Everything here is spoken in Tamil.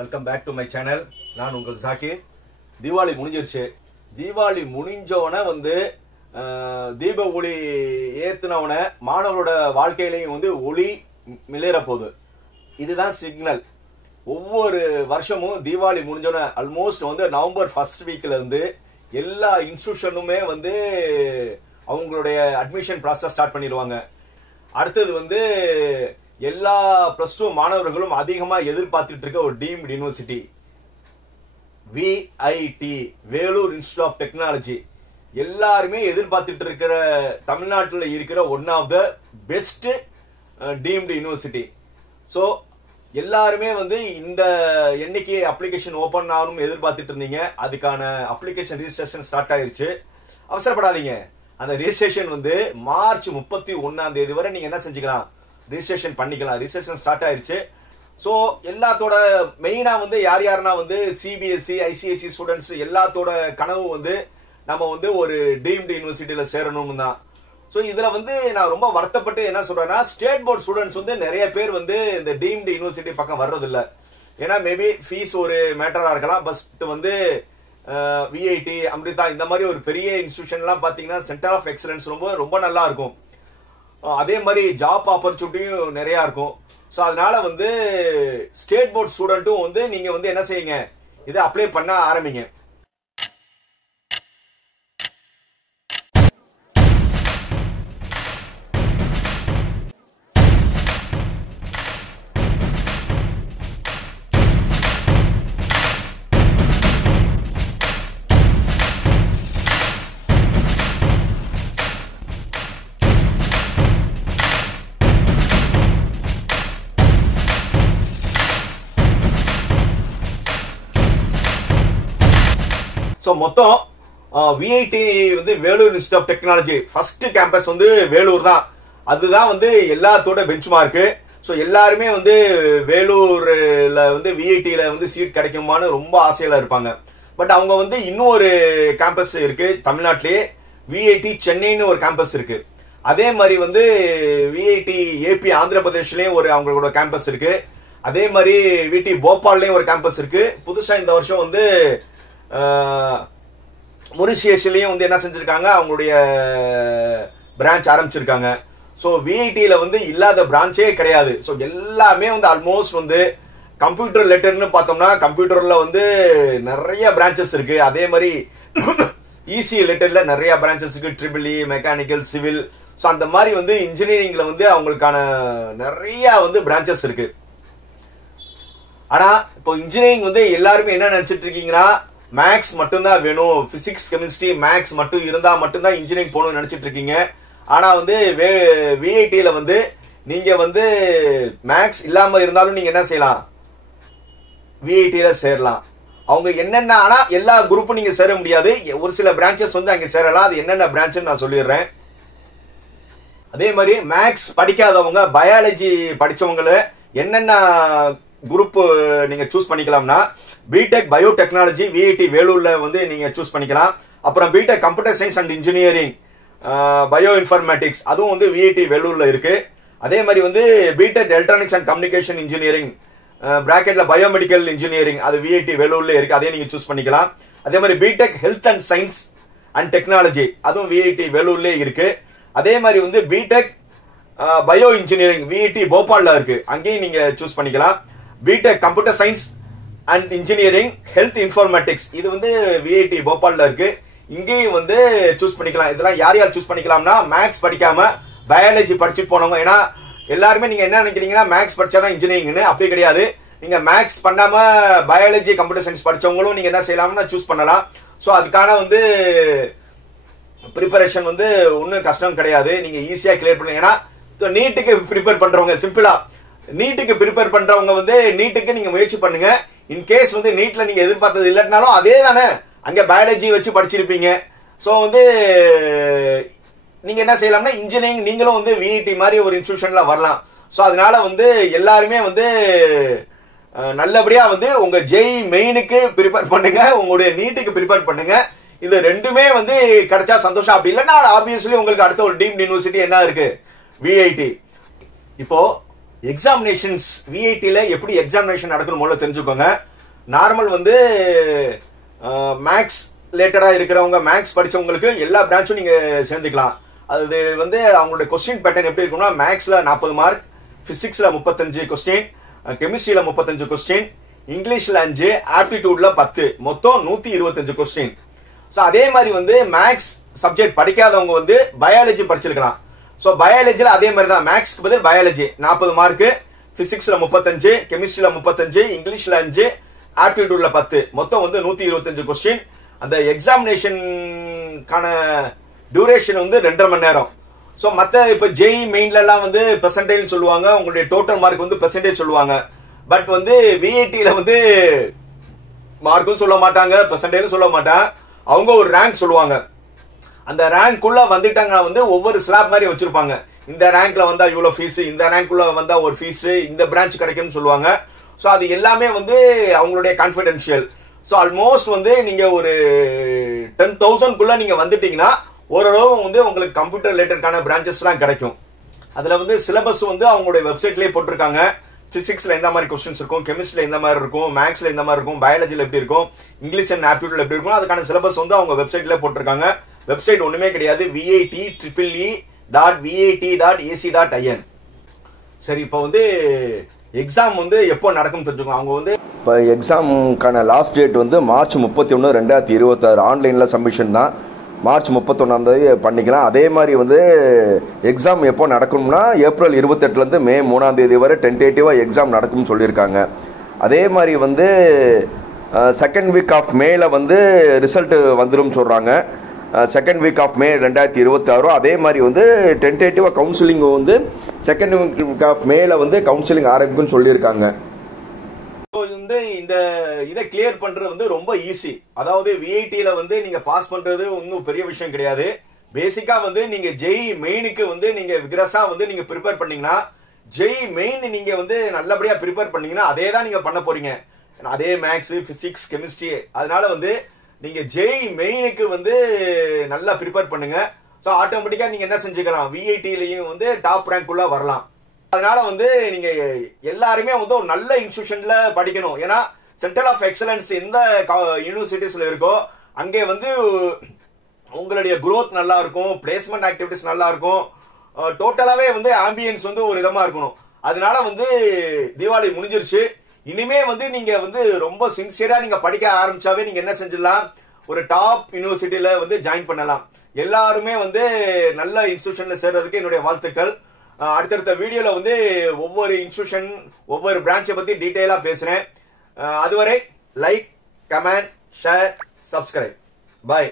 Welcome back to my channel. நான் உங்கள் ஜாக்கீர். தீபாவளி முடிஞ்சிருச்சு. தீபாவளி முடிஞ்சவன தீப ஒளி ஏத்துனவன மாணவரோட வாழ்க்கையிலையும் ஒளி மிளற போகுது. இதுதான் சிக்னல். ஒவ்வொரு வருஷமும் தீபாவளி முடிஞ்சவன ஆல்மோஸ்ட் நவம்பர் ஃபர்ஸ்ட் வீக்ல இருந்து எல்லா இன்ஸ்டிடியூஷனுமே அவங்களுடைய அட்மிஷன் ப்ராசஸ் ஸ்டார்ட் பண்ணிடுவாங்க. அடுத்தது எல்லா பிளஸ் டூ மாணவர்களும் அதிகமா எதிர்பார்த்துட்டு இருக்க ஒரு deemed university VIT, Vellore institute of technology. எல்லாருமே எதிர்பார்த்துட்டு இருக்கிற தமிழ்நாட்டில் இருக்கிற one of the best deemed university. So எல்லாருமே இந்த என்னைக்கு அப்ளிகேஷன் ஓபன் ஆகணும் எதிர்பார்த்துட்டு இருந்தீங்க. அதுக்கான அப்ளிகேஷன் ரிஜிஸ்ட்ரேஷன் ஸ்டார்ட் ஆயிருச்சு. அவசரப்படாதீங்க. அந்த ரிஜிஸ்ட்ரேஷன் மார்ச் 31 வரை நீங்க என்ன செஞ்சுக்கலாம், ரிஜிஸ்ட்ரேஷன் பண்ணிக்கலாம். ரிஜிஸ்ட்ரேஷன் ஸ்டார்ட் ஆயிருச்சு. சோ எல்லாத்தோட மெயினா யார் யாருன்னா சிபிஎஸ்இ ஐசிஎஸ்சி ஸ்டூடெண்ட்ஸ் எல்லாத்தோட கனவு நம்ம ஒரு டீம்டு யூனிவர்சிட்டியில சேரணும் தான். சோ இதுல நான் ரொம்ப வருத்தப்பட்டு என்ன சொல்றேன்னா, ஸ்டேட் போர்ட் ஸ்டூடெண்ட்ஸ் நிறைய பேர் இந்த டீம்டு யூனிவர்சிட்டி பக்கம் வர்றது இல்ல. ஏன்னா மேபி ஃபீஸ் ஒரு மேட்டரா இருக்கலாம். பட் விஐடி, அமிர்தா இந்த மாதிரி ஒரு பெரிய இன்ஸ்டிடியூஷன் எல்லாம் பாத்தீங்கன்னா சென்டர் ஆஃப் எக்ஸலன்ஸ் ரொம்ப நல்லா இருக்கும். அதே மாதிரி ஜாப் ஆப்பர்ச்சுனிட்டியும் நிறைய இருக்கும். சோ அதனால ஸ்டேட் போர்ட் ஸ்டூடெண்ட்டும் நீங்க என்ன செய்யுங்க, இதை அப்ளை பண்ண ஆரம்பிங்க. மொத்தம் VIT Vellore institute of technology first campus Vellore தான். அதுதான் எல்லாத்தோட பெஞ்ச் மார்க். சோ எல்லாருமே வேலூர்ல விஐடில சீட் கிடைக்குமான்னு ரொம்ப ஆசையில இருப்பாங்க. பட் அவங்க இன்னொரு கேம்பஸ் இருக்கு தமிழ்நாட்டிலேயே, விஐடி சென்னைன்னு ஒரு கேம்பஸ் இருக்கு. அதே மாதிரி விஐடி ஏபி ஆந்திர பிரதேஷ்லயும் அவங்களோட கேம்பஸ் இருக்கு. அதே மாதிரி விஐடி போபால்லயும் ஒரு கேம்பஸ் இருக்கு. புதுசா இந்த வருஷம் மொரிஷியஸ்லயும் என்ன செஞ்சிருக்காங்க, அவங்களுடைய பிரான்ச் ஆரம்பிச்சிருக்காங்க. சோ விஐடில இல்லாத பிரான்ச்சே கிடையாது. சோ எல்லாமே ஆல்மோஸ்ட் கம்ப்யூட்டர் லெட்டர்னு பார்த்தோம்னா கம்ப்யூட்டர்ல நிறைய பிரான்ச்சஸ் இருக்கு. அதே மாதிரி இசி லெட்டர்ல நிறைய பிரான்ச்சஸ் இருக்கு. Triple E, mechanical, civil. So அந்த மாதிரி இன்ஜினியரிங்ல அவங்களுக்கான நிறைய பிரான்ச்சஸ் இருக்கு. ஆனா இப்போ இன்ஜினியரிங் எல்லாருமே என்ன நினைச்சிட்டு இருக்கீங்கன்னா, மேக்ஸ் மட்டும்தான் வேணும், பிசிக்ஸ் கெமிஸ்ட்ரி மேக்ஸ் மட்டும் இருந்தா மட்டும்தான் இன்ஜினியரிங் போகணும்னு நினைச்சிட்டு இருக்கீங்க. ஆனா விஐடில நீங்க மேக்ஸ் இல்லாம இருந்தாலும் நீங்க என்ன செய்யலாம், விஐடில சேரலாம். அவங்க என்னென்ன, ஆனா எல்லா குரூப்பும் நீங்க சேர முடியாது. ஒரு சில பிரான்ச்சஸ் அங்க சேரலாம். அது என்னென்ன பிரான்ச் நான் சொல்லிடுறேன். அதே மாதிரி மேக்ஸ் படிக்காதவங்க, பயாலஜி படிச்சவங்கள என்னென்ன குரூப் நீங்க சூஸ் பண்ணிக்கலாம்னா, பிடெக் பயோடெக்னாலஜி விஐடி வேலூர்ல நீங்க சூஸ் பண்ணிக்கலாம். அப்புறம் BTech computer science and engineering, bio informatics, அதுவும் விஐடி வேலூர்ல இருக்கு. அதே மாதிரி BTech electronics and communication engineering பிராக்கெட்ல பயோமெடிக்கல் இன்ஜினியரிங், அது விஐடி வேலூர்ல இருக்கு. அதே நீங்க சூஸ் பண்ணிக்கலாம். அதே மாதிரி BTech health and science and technology, அதுவும் விஐடி வேலூர்ல இருக்கு. அதே மாதிரி பிடெக் பயோ இன்ஜினியரிங் விஐடி போபால்ல இருக்கு. அங்கேயும் நீங்க சூஸ் பண்ணிக்கலாம். BTech computer science and engineering health informatics, இது விஐடி போபால்ல இருக்கு. இங்கேயும் சூஸ் பண்ணிக்கலாம். இதெல்லாம் யார் யார் சூஸ் பண்ணிக்கலாம்னா, மேக்ஸ் படிக்காம பயாலஜி படிச்சுட்டு போனவங்க. ஏன்னா எல்லாருமே நீங்க என்ன நினைக்கிறீங்கன்னா மேக்ஸ் படிச்சாதான் இன்ஜினியரிங்னு, அப்படி கிடையாது. நீங்க மேக்ஸ் பண்ணாம பயாலஜி கம்ப்யூட்டர் சயின்ஸ் படிச்சவங்களும் நீங்க என்ன செய்யலாம்னா சூஸ் பண்ணலாம். சோ அதுக்கான ப்ரிப்பரேஷன் ஒன்னும் கஷ்டம் கிடையாது. நீங்க ஈஸியா கிளியர் பண்ணுங்க. ஏன்னா நீட்டுக்கு ப்ரிப்பேர் பண்றவங்க, சிம்பிளா நீட்டுக்கு ப்ரிப்பேர் பண்றவங்க நீட்டுக்கு நீங்க முயற்சி பண்ணுங்க. இன்கேஸ் நீட்ல நீங்க எதிர்பார்த்தது இல்லைனாலும் அதே தானே அங்க பயாலஜி வச்சு படிச்சிருப்பீங்க. சோ நீங்க என்ன செய்யலாம்னா, இன்ஜினியரிங் நீங்களும் விஐடி மாதிரி ஒரு இன்ஸ்டிடியூஷன்ல வரலாம். சோ அதனால எல்லாருமே நல்லபடியா உங்க ஜெய் மெயினுக்கு ப்ரிப்பேர் பண்ணுங்க, உங்களுடைய நீட்டுக்கு ப்ரிப்பேர் பண்ணுங்க. இது ரெண்டுமே கிடைச்சா சந்தோஷம். அப்படி இல்லைன்னா ஆப்வியஸ்லி உங்களுக்கு அடுத்த ஒரு டீம்டு யூனிவர்சிட்டி என்ன இருக்கு, விஐடி. இப்போ எக்ஸாமினேஷன்ஸ் விஐடில எப்படி எக்ஸாமினேஷன் நடக்கணும் முதல்ல தெரிஞ்சுக்கோங்க. நார்மல் வந்து மேக்ஸ் ரிலேட்டடா இருக்கிறவங்க, மேக்ஸ் படிச்சவங்களுக்கு எல்லா பிரான்ச்சும் நீங்க சேர்ந்துக்கலாம். அது வந்து அவங்களுடைய கொஸ்டின் பேட்டர்ன் எப்படி இருக்கும்னா, மேக்ஸ்ல 40 மார்க், பிசிக்ஸ்ல 35 கொஸ்டின், கெமிஸ்ட்ரியில 35 கொஸ்டின், இங்கிலீஷ்ல 5, ஆப்டிடியூட்ல 10, மொத்தம் 125 கொஸ்டின். சோ அதே மாதிரி வந்து மேக்ஸ் சப்ஜெக்ட் படிக்காதவங்க வந்து பயாலஜி படிச்சிருக்கலாம். சோ பயாலஜில அதே மாதிரி தான், மேக்ஸ்க்கு பதில் பயாலஜி 40 மார்க், பிசிக்ஸ்ல 35, கெமிஸ்ட்ரியில 35, இங்கிலீஷ்ல 5, ஆப்டிடியூட்ல 10, மொத்தம் வந்து 125 கொஸ்டின். அந்த எக்ஸாமினேஷனுக்கான டியூரேஷன் வந்து 2.5 மணி நேரம். சோ மத்த இப்ப ஜேஇ மெயின்ல எல்லாம் வந்து பெர்சன்டேஜ் சொல்லுவாங்க, உங்களுடைய டோட்டல் மார்க் வந்து பெர்சன்டேஜ் சொல்லுவாங்க. பட் வந்து விஐடில வந்து மார்க்கும் சொல்ல மாட்டாங்க, பெர்சன்டேஜ் சொல்ல மாட்டாங்க. அவங்க ஒரு ரேங்க் சொல்லுவாங்க. அந்த ரேங்க் உள்ள வந்துட்டாங்கன்னா வந்து ஒவ்வொரு ஸ்லாப் மாதிரி வச்சிருப்பாங்க. இந்த ரேங்க்ல வந்தா இவ்வளவு ஃபீஸ், இந்த ரேங்க்குள்ள வந்தா ஒரு ஃபீஸ், இந்த பிரான்ச் கிடைக்கும்னு சொல்லுவாங்க. சோ அது எல்லாமே வந்து அவங்களுடைய கான்ஃபிடென்ஷியல். சோ ஆல்மோஸ்ட் வந்து நீங்க ஒரு 10,000 குள்ள நீங்க வந்துட்டீங்கன்னா ஓரளவு வந்து உங்களுக்கு கம்ப்யூட்டர் ரிலேட்டடான பிரான்ச்சஸ் எல்லாம் கிடைக்கும். அதுல வந்து சிலபஸ் வந்து அவங்களுடைய வெப்சைட்லயே போட்டிருக்காங்க. பிசிக்ஸ்ல எந்த மாதிரி கொஸ்டின்ஸ் இருக்கும், கெமிஸ்ட்ரியில எந்த மாதிரி இருக்கும், மேக்ஸ்ல எந்த மாதிரி இருக்கும், பயாலஜில எப்படி இருக்கும், இங்கிலீஷ் அண்ட் ஆப்டிடியூட்ல எப்படி இருக்கும், அதுக்கான சிலபஸ் வந்து அவங்க வெப்சைட்ல போட்டிருக்காங்க. வெப்சைட் ஒண்ணுமே கிடையாது, vit.vat.ac.in. சரி, இப்போ வந்து எக்ஸாம் வந்து எப்போ நடக்கும் தெரிஞ்சுக்கோங்க. அவங்க வந்து இப்போ எக்ஸாமுக்கான லாஸ்ட் டேட் வந்து மார்ச் 31, 2026. ஆன்லைனில் சப்மிஷன் தான். மார்ச் 31 பண்ணிக்கலாம். அதே மாதிரி வந்து எக்ஸாம் எப்போ நடக்கும்னா ஏப்ரல் 28 மே 3 வரை டென்டேட்டிவாக எக்ஸாம் நடக்கும்னு சொல்லியிருக்காங்க. அதே மாதிரி வந்து செகண்ட் வீக் ஆஃப் மேல வந்து ரிசல்ட் வந்துடும் சொல்கிறாங்க. Second week of May 2026. அதே மாதிரி வந்து டென்டேட்டிவாக கவுன்சிலிங் வந்து செகண்ட் வீக் ஆஃப் மேல வந்து கவுன்சிலிங் ஆரம்பிக்கும்னு சொல்லியிருக்காங்க. வந்து இந்த இதை கிளியர் பண்றது வந்து ரொம்ப ஈஸி. அதாவது விஐடில வந்து நீங்க பாஸ் பண்றது ஒன்றும் பெரிய விஷயம் கிடையாது. பேசிக்கா வந்து நீங்க ஜெய் மெயினுக்கு வந்து நீங்க விக்ரஸா வந்து நீங்க ப்ரிப்பேர் பண்ணீங்கன்னா, ஜெய் மெயின் நீங்க வந்து நல்லபடியா ப்ரிப்பேர் பண்ணீங்கன்னா அதே தான் நீங்க பண்ண போறீங்க. அதே மேக்ஸ், பிசிக்ஸ், கெமிஸ்ட்ரி. அதனால வந்து நீங்க ஜெய் மெயினுக்கு வந்து நல்லா ப்ரிப்பேர் பண்ணுங்க. ஸோ ஆட்டோமேட்டிக்கா நீங்க என்ன செஞ்சுக்கலாம், விஐடிலையும் வந்து டாப் ரேங்க் உள்ள வரலாம். அதனால வந்து நீங்க எல்லாருமே வந்து ஒரு நல்ல இன்ஸ்டிடியூஷன்ல படிக்கணும். ஏன்னா சென்டர் ஆஃப் எக்ஸலன்ஸ் எந்த யூனிவர்சிட்டிஸ்ல இருக்கோ அங்கே வந்து உங்களுடைய growth நல்லா இருக்கும், பிளேஸ்மெண்ட் ஆக்டிவிட்டிஸ் நல்லா இருக்கும், டோட்டலாவே வந்து ஆம்பியன்ஸ் வந்து ஒரு விதமா இருக்கணும். அதனால வந்து தீபாவளி முடிஞ்சிருச்சு. இனிமே வந்து நீங்க வந்து ரொம்ப சின்சியரா நீங்க படிக்க ஆரம்பிச்சாவே நீங்க என்ன செஞ்சிடலாம், ஒரு டாப் யூனிவர்சிட்டியில வந்து ஜாயின் பண்ணலாம். எல்லாருமே வந்து நல்ல இன்ஸ்டிடியூஷன்ல சேர்றதுக்கு என்னுடைய வாழ்த்துக்கள். அடுத்தடுத்த வீடியோல வந்து ஒவ்வொரு இன்ஸ்டிடியூஷன், ஒவ்வொரு பிரான்ச்சை பத்தி டீடைலா பேசுறேன். அதுவரை லைக், கமெண்ட், ஷேர், சப்ஸ்கிரைப். பாய்.